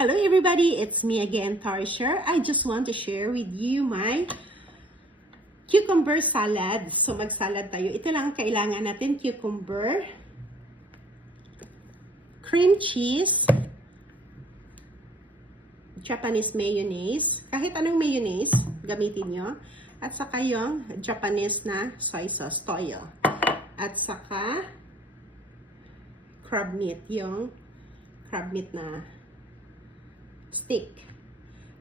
Hello everybody, it's me again, Tarsha. I just want to share with you my cucumber salad. So mag-salad tayo. Ito lang ang kailangan natin, cucumber, cream cheese, Japanese mayonnaise, kahit anong mayonnaise, gamitin nyo. At saka yung Japanese na soy sauce, toyo. At saka crab meat, yung crab meat na stick.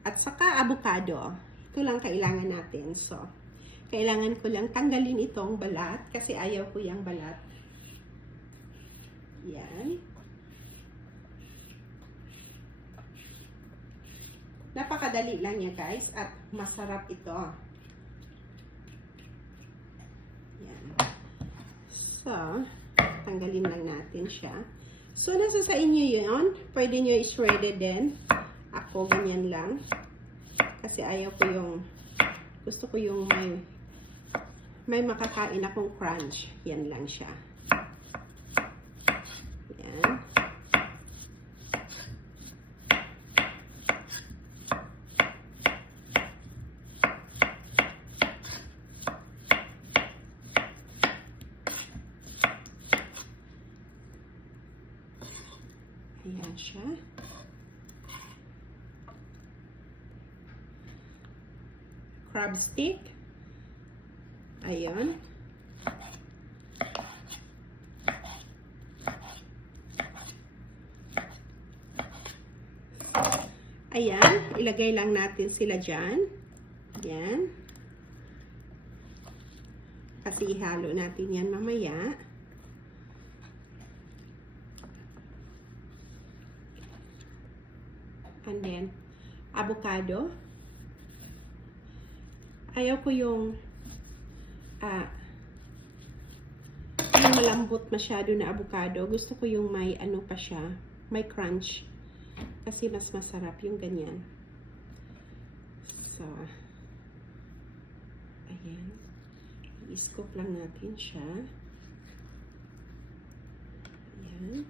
At saka avocado. Ito lang kailangan natin. So, kailangan ko lang tanggalin itong balat kasi ayaw ko yung balat. Yan. Napakadali lang niya guys at masarap ito. Yan. So, tanggalin lang natin siya. So, nasa sa inyo yun. Pwede nyo i-shredded din. Ako, ganyan lang. Kasi ayaw ko yung, gusto ko yung may makakain akong crunch. Yan lang siya. Yan. Ayan siya. Crab stick. Ayan. Ayan. Ilagay lang natin sila dyan. Ayan. Kasi ihalo natin yan mamaya. And then, avocado. Ayaw ko yung malambot masyado na avocado. Gusto ko yung may ano pa siya, may crunch. Kasi mas masarap yung ganyan. So, ayan. I-scoop lang natin siya. Ayan.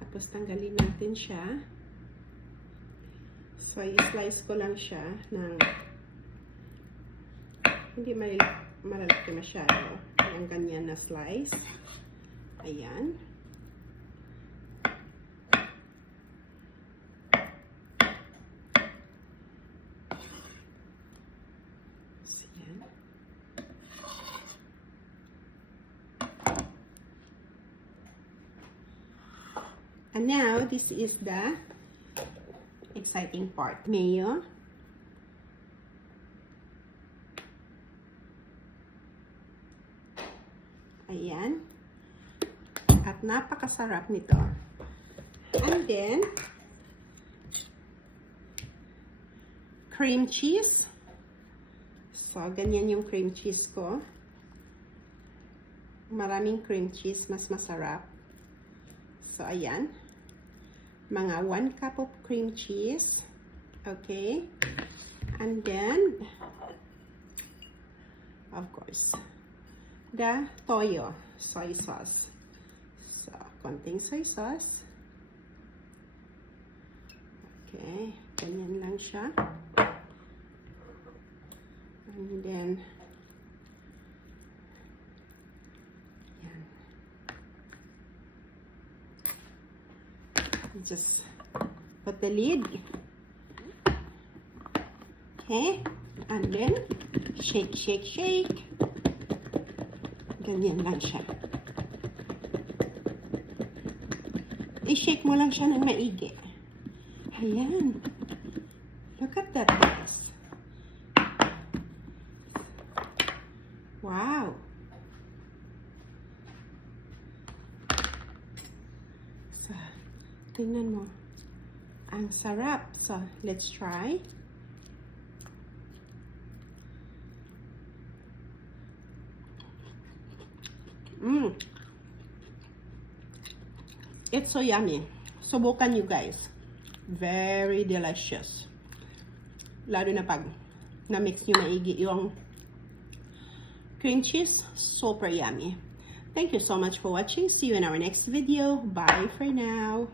Tapos tanggalin natin siya. So, i-slice ko lang siya ng hindi malalaki masyado. Yung ganyan na slice. Ayan. So, yan. And now, this is the exciting part. Mayo. Ayan. At napakasarap nito. And then, cream cheese. So, ganyan yung cream cheese ko. Maraming cream cheese, mas masarap. So, ayan. Mga 1 cup of cream cheese. Okay. And then, of course, the toyo, soy sauce. So, konting soy sauce. Okay. Ganyan lang siya. And then, just put the lid. Okay, and then shake, shake, shake. Ganyan lang siya. I-shake mo lang siya ng maigi. Ayan. Look at that, guys. Wow. So, tingnan mo. Ang sarap. So, let's try. It's so yummy. Subukan you guys. Very delicious. Lalo na pag na-mix nyo maigi yung cream cheese. Super yummy. Thank you so much for watching. See you in our next video. Bye for now.